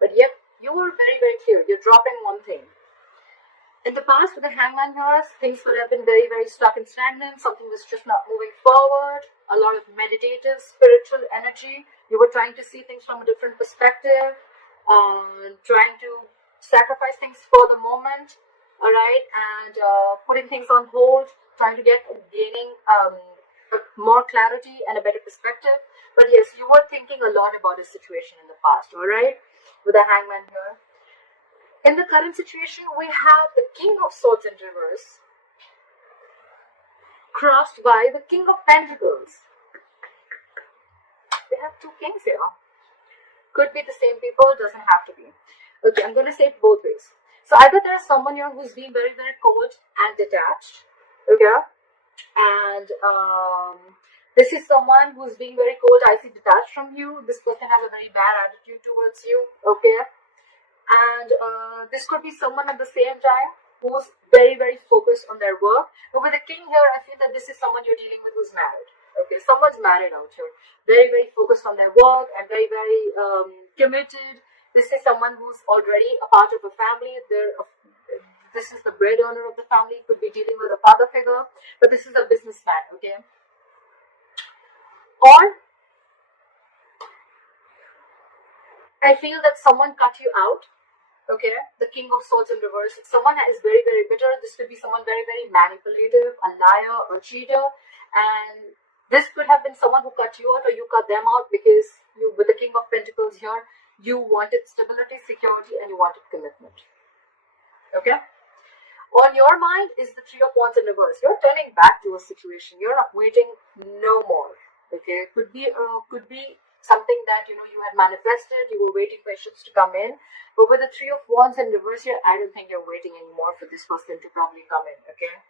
But yep, you were very, very clear. You're dropping one thing. In the past, with the Hangman here, things could have been very, very stuck and stagnant. Something was just not moving forward. A lot of meditative, spiritual energy. You were trying to see things from a different perspective, trying to sacrifice things for the moment, all right, and putting things on hold, trying to gaining more clarity and a better perspective. But yes, you were thinking a lot about a situation in the past, all right, with the Hangman here. In the current situation, we have the King of Swords in reverse, crossed by the King of Pentacles. We have two kings here. Could be the same people, doesn't have to be. Okay, I'm going to say it both ways. So either there's someone here who's being very, very cold and detached, okay, and this is someone who's being very cold, icy, detached from you. This person has a very bad attitude towards you, okay. And this could be someone at the same time who's very, very focused on their work. But with the king here, I feel that this is someone you're dealing with who's married. Okay, someone's married out here. Very, very focused on their work and very, very committed. This is someone who's already a part of a family. This is the bread earner of the family. Could be dealing with a father figure. But this is a businessman, okay? Or I feel that someone cut you out. Okay, the King of Swords in reverse. Someone is very, very bitter. This could be someone very, very manipulative, a liar, or cheater. And this could have been someone who cut you out or you cut them out because you, with the King of Pentacles here, you wanted stability, security, and you wanted commitment. Okay? On your mind is the Three of Wands in reverse. You're turning back to a situation. You're not waiting no more. Okay? Could be something that you had manifested, you were waiting for shits to come in. But with the Three of Wands in reverse here, I don't think you're waiting anymore for this person to probably come in, okay?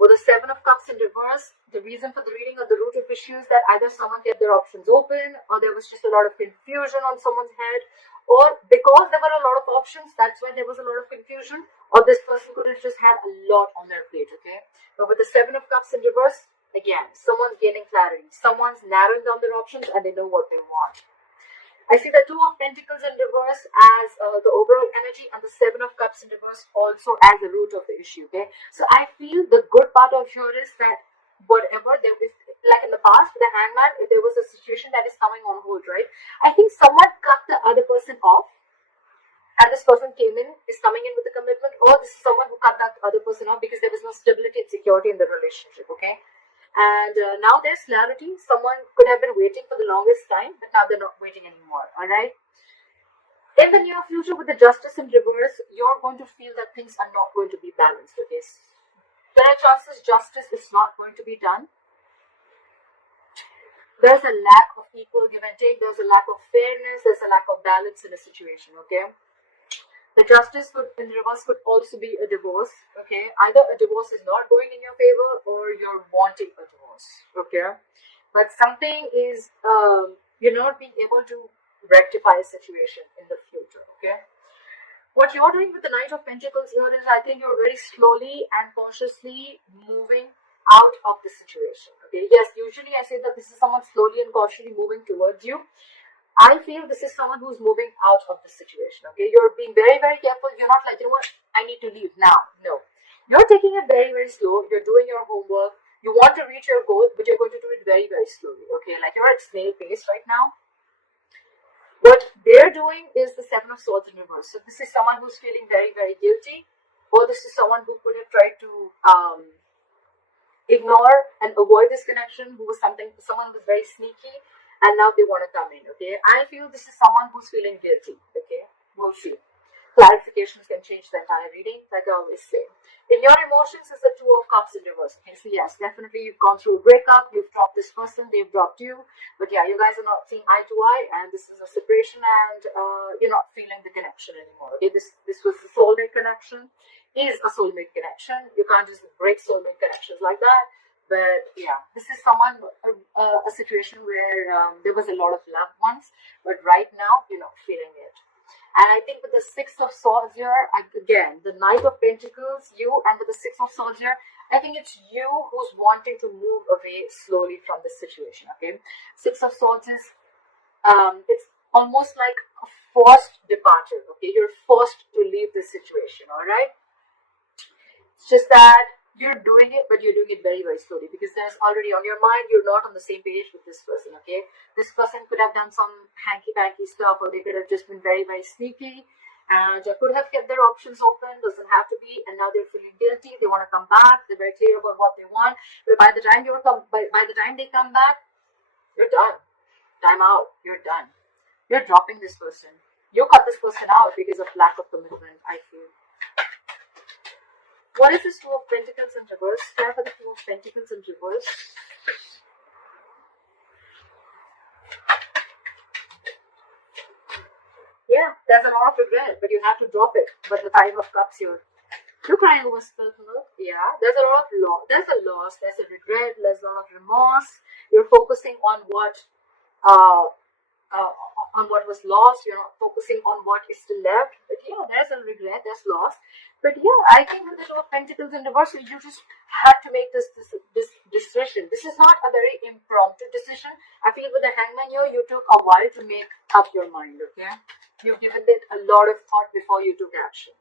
With the Seven of Cups in reverse, the reason for the reading of the root of issues that either someone kept their options open, or there was just a lot of confusion on someone's head, or because there were a lot of options, that's why there was a lot of confusion, or this person could have just had a lot on their plate, okay? But with the Seven of Cups in reverse, again, someone's gaining clarity. Someone's narrowing down their options and they know what they want. I see the Two of Pentacles in reverse as the overall energy and the Seven of Cups in reverse also as the root of the issue, okay? So I feel the good part of here is that whatever there is, like in the past with the Hangman, if there was a situation that is coming on hold, right? I think someone cut the other person off and this person is coming in with a commitment, or this is someone who cut that other person off because there was no stability and security in the relationship, okay? And now there's clarity. Someone could have been waiting for the longest time, but now they're not waiting anymore, all right? In the near future, with the Justice in reverse, you're going to feel that things are not going to be balanced, okay? There are chances justice is not going to be done. There's a lack of equal give and take. There's a lack of fairness. There's a lack of balance in a situation, okay? The Justice in reverse could also be a divorce, okay? Either a divorce is not going in your favor or you're wanting a divorce, okay? But something is, you're not being able to rectify a situation in the future, okay? What you're doing with the Knight of Pentacles here is, I think you're very slowly and cautiously moving out of the situation, okay? Yes, usually I say that this is someone slowly and cautiously moving towards you. I feel this is someone who's moving out of the situation, okay? You're being very, very careful. You're not like, what, I need to leave now. No. You're taking it very, very slow. You're doing your homework. You want to reach your goal, but you're going to do it very, very slowly, okay? Like you're at snail pace right now. What they're doing is the Seven of Swords in reverse. So this is someone who's feeling very, very guilty, or this is someone who could have tried to ignore and avoid this connection, someone who was very sneaky, and now they want to come in, okay? I feel this is someone who's feeling guilty, okay? We'll see. Clarifications can change the entire reading, like I always say. In your emotions is the Two of Cups in reverse, okay? So yes, definitely you've gone through a breakup, you've dropped this person, they've dropped you. But yeah, you guys are not seeing eye to eye, and this is a separation, and you're not feeling the connection anymore, okay? This was a soulmate connection, is a soulmate connection. You can't just break soulmate connections like that. But yeah, this is someone, a situation where there was a lot of love once, but right now you're not feeling it. And I think with the Six of Swords here, again, the Knight of Pentacles, you, and with the Six of Swords here, I think it's you who's wanting to move away slowly from this situation, okay? Six of Swords is, it's almost like a forced departure. Okay, you're forced to leave this situation. All right. It's just that you're doing it, but you're doing it very, very slowly because there's already on your mind, you're not on the same page with this person, okay? This person could have done some hanky-panky stuff, or they could have just been very, very sneaky, and could have kept their options open, doesn't have to be, and now they're feeling guilty, they want to come back, they're very clear about what they want, but by the time by the time they come back, you're done. Time out, you're done. You're dropping this person. You cut this person out because of lack of commitment, I feel. What is this Two of Pentacles in reverse? Care for the Two of Pentacles in reverse. Yeah, there's a lot of regret, but you have to drop it. But the Five of Cups here. You're crying over spilled milk. Yeah, there's a lot of there's a loss, there's a regret, there's a lot of remorse. You're focusing on what was lost. You're not focusing on what is still left. But yeah, there's a regret, there's loss. But yeah, I think with the Two of Pentacles in reverse, you just had to make this decision. This is not a very impromptu decision. I feel with the Hangman here, you took a while to make up your mind, okay? You've given it a lot of thought before you took action.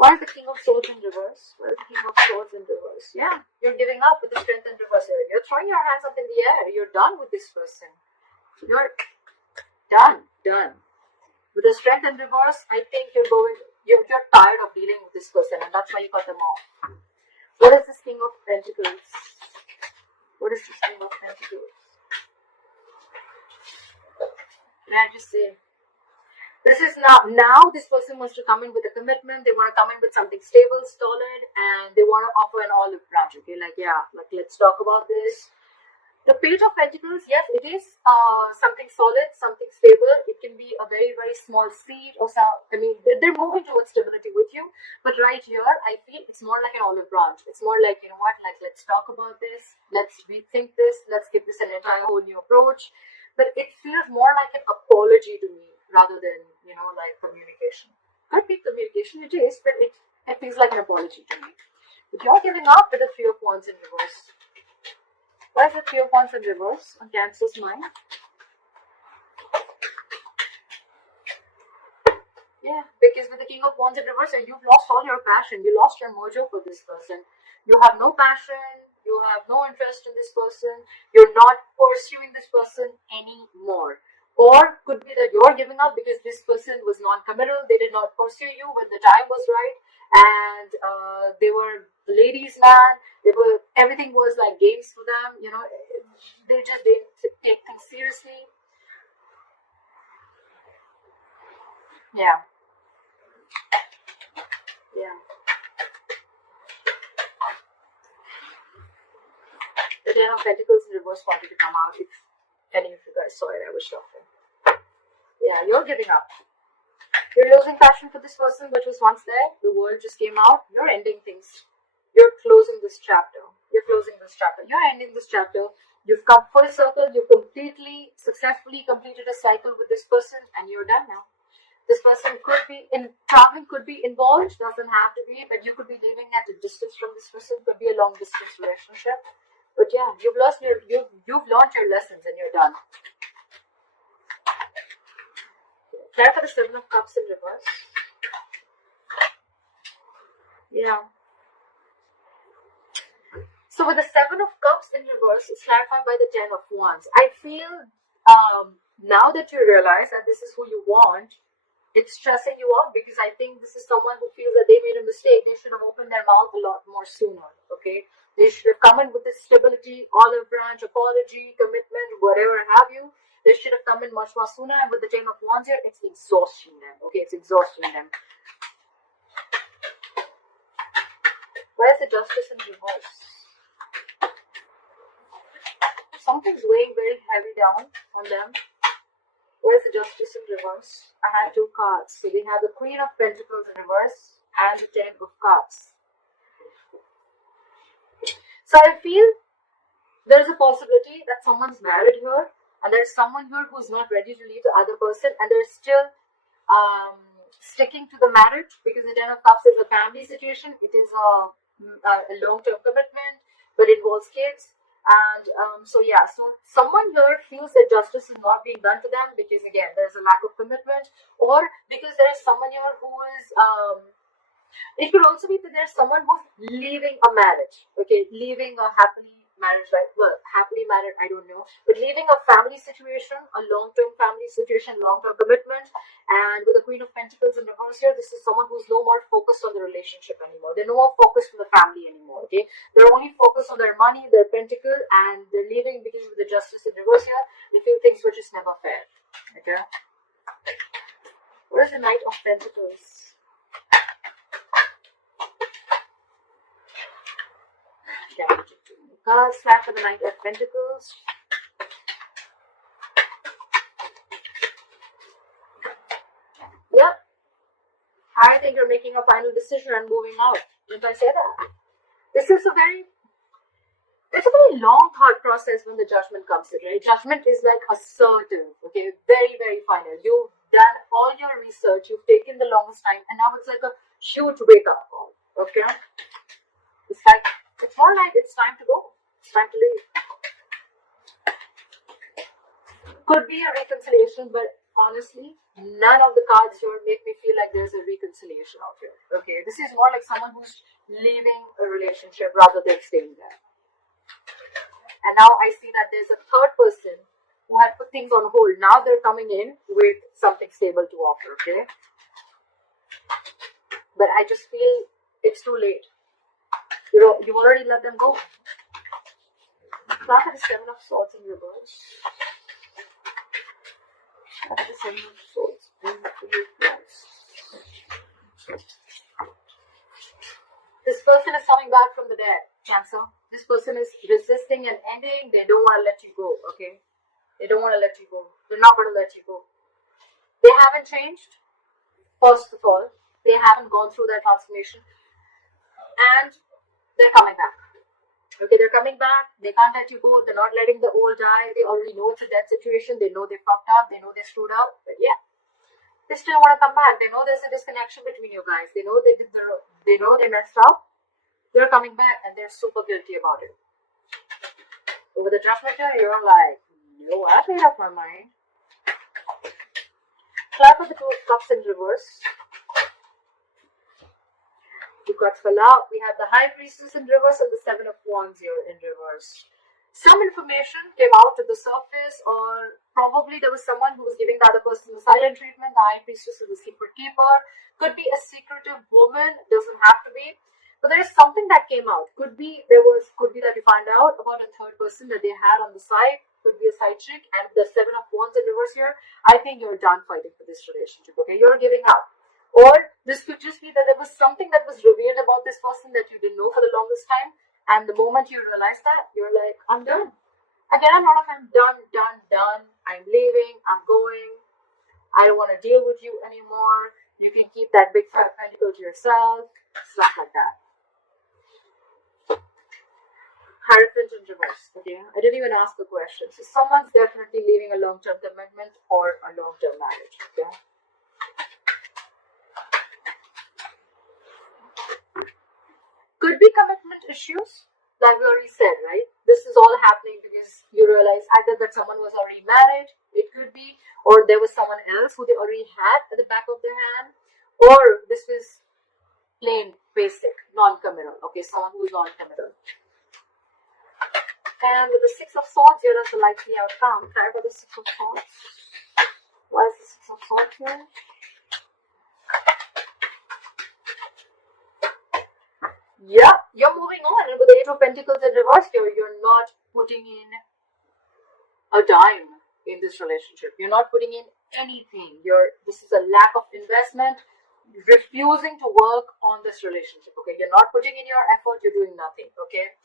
Why is the King of Swords in reverse? Why is the King of Swords in reverse? Yeah, you're giving up with the Strength in reverse here. You're throwing your hands up in the air. You're done with this person. You're done. With the Strength in reverse, I think you're tired of dealing with this person, and that's why you cut them off. What is this King of Pentacles? What is this King of Pentacles? Can I just say, this is now this person wants to come in with a commitment. They want to come in with something stable, solid, and they want to offer an olive branch. Okay, let's talk about this. The Page of Pentacles, yes, it is something solid, something stable. It can be a very, very small seed or some. I mean, they're moving towards stability with you. But right here, I feel it's more like an olive branch. It's more like, you know what, like, let's talk about this. Let's rethink this. Let's give this an entire whole new approach. But it feels more like an apology to me rather than, you know, like communication. Could be communication, it is, but it feels like an apology to me. But you're giving up with the Three of Wands in reverse. Why is the Three of Wands in reverse on Cancer's mind? Yeah, because with the King of Wands in reverse, you've lost all your passion. You lost your mojo for this person. You have no passion. You have no interest in this person. You're not pursuing this person anymore. Or could be that you're giving up because this person was non-committal. They did not pursue you when the time was right. And they were ladies' man. Everything was like games for them. You know, they just didn't take things seriously. Yeah. The Ten of Pentacles in reverse wanted to come out. If any of you guys saw it, I was shocking. Yeah, you're giving up. You're losing passion for this person, which was once there. The world just came out. You're ending things. You're closing this chapter. You're ending this chapter. You've come full circle. You've completely, successfully completed a cycle with this person, and you're done now. This person could be traveling, could be involved, doesn't have to be, but you could be living at a distance from this person. Could be a long distance relationship. But yeah, you've learned your lessons, and you're done. Care for the Seven of Cups in reverse. Yeah. So with the Seven of Cups in reverse, it's clarified by the Ten of Wands. I feel now that you realize that this is who you want, it's stressing you out because I think this is someone who feels that they made a mistake. They should have opened their mouth a lot more sooner. Okay, they should have come in with this stability, olive branch, apology, commitment, whatever have you. They should have come in much more sooner. And with the Ten of Wands here, it's exhausting them. Okay, it's exhausting them. Why is the Justice in reverse? Something's weighing very heavy down on them. Where's the Justice in reverse? I have two cards. So we have the Queen of Pentacles in reverse and the Ten of Cups. So I feel there's a possibility that someone's married here and there's someone here who's not ready to leave the other person and they're still sticking to the marriage because the Ten of Cups is a family situation. It is a long-term commitment, but it involves kids. And so yeah, so someone here feels that justice is not being done to them because again there's a lack of commitment, or because there is someone here who is it could also be that there's someone who's leaving a marriage, okay, leaving a happily marriage, right? Well, happily married, I don't know, but leaving a family situation, a long-term family situation, long-term commitment. And with the Queen of Pentacles in reverse here, this is someone who's no more focused on the relationship anymore. They're no more focused on the family anymore, okay? They're only focused on their money, their pentacle, and they're leaving because of the Justice in reverse here. They feel things were just never fair, okay? Where's the Knight of Pentacles? Cards flat for the Knight of Pentacles. Yep. I think you're making a final decision and moving out. Didn't I say that? This is a very long thought process when the judgment comes in, right? Judgment is like assertive, okay? Very, very final. You've done all your research, you've taken the longest time, and now it's like a huge wake-up call, okay? It's more like it's time to go. It's time to leave. Could be a reconciliation, but honestly, none of the cards here make me feel like there's a reconciliation out here. Okay, this is more like someone who's leaving a relationship rather than staying there. And now I see that there's a third person who had put things on hold. Now they're coming in with something stable to offer, okay? But I just feel it's too late. You've already let them go. Look at the Seven of Swords in reverse. Look at the Seven of Swords in reverse. This person is coming back from the dead, Cancer. This person is resisting an ending. They don't want to let you go, okay? They don't want to let you go. They're not going to let you go. They haven't changed, first of all. They haven't gone through that transformation. And they're coming back. Okay, they're coming back. They can't let you go. They're not letting the old die. They already know it's a dead situation. They know they fucked up. They know they screwed up. But yeah, they still want to come back. They know there's a disconnection between you guys. They know they know they messed up. They're coming back and they're super guilty about it. Over the Judgment here, you're like, no, I made up my mind. Clap for the Two of Cups in reverse. Two cards fell out. We have the High Priestess in reverse and the Seven of Wands here in reverse. Some information came out to the surface, or probably there was someone who was giving the other person the silent treatment. The High Priestess is the secret keeper. Could be a secretive woman. Doesn't have to be. But there is something that came out. Could be that you find out about a third person that they had on the side. Could be a side chick. And the Seven of Wands in reverse here. I think you're done fighting for this relationship. Okay, you're giving up. Or this could just be that there was something that was revealed about this person that you didn't know for the longest time. And the moment you realize that, you're like, I'm done. Again, I'm not like I'm done. I'm leaving. I'm going. I don't want to deal with you anymore. You can keep that big fat pentacle to yourself. Stuff like that. Hierophant in reverse. Okay, I didn't even ask the question. So someone's definitely leaving a long-term commitment or a long-term marriage. Okay. Could be commitment issues, like we already said, right? This is all happening because you realize either that someone was already married, it could be, or there was someone else who they already had at the back of their hand, or this was plain, basic, non-committal. Okay, someone who is non-committal. And with the Six of Swords here, that's the likely outcome. Try for the Six of Swords. Why is the Six of Swords here? Yeah, you're moving on. And with the Eight of Pentacles in reverse here, you're not putting in a dime in this relationship. You're not putting in anything. This is a lack of investment, refusing to work on this relationship. Okay, you're not putting in your effort. You're doing nothing. Okay.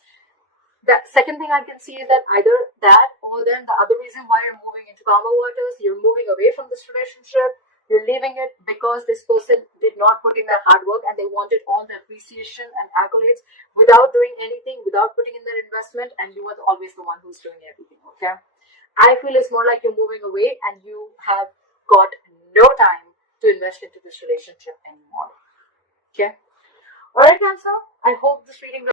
The second thing I can see is that either that or then the other reason why you're moving into calmer waters, you're moving away from this relationship. You're leaving it because this person did not put in their hard work and they wanted all the appreciation and accolades without doing anything, without putting in their investment, and you are always the one who's doing everything, okay? I feel it's more like you're moving away and you have got no time to invest into this relationship anymore, okay? Alright, Cancer, I hope this reading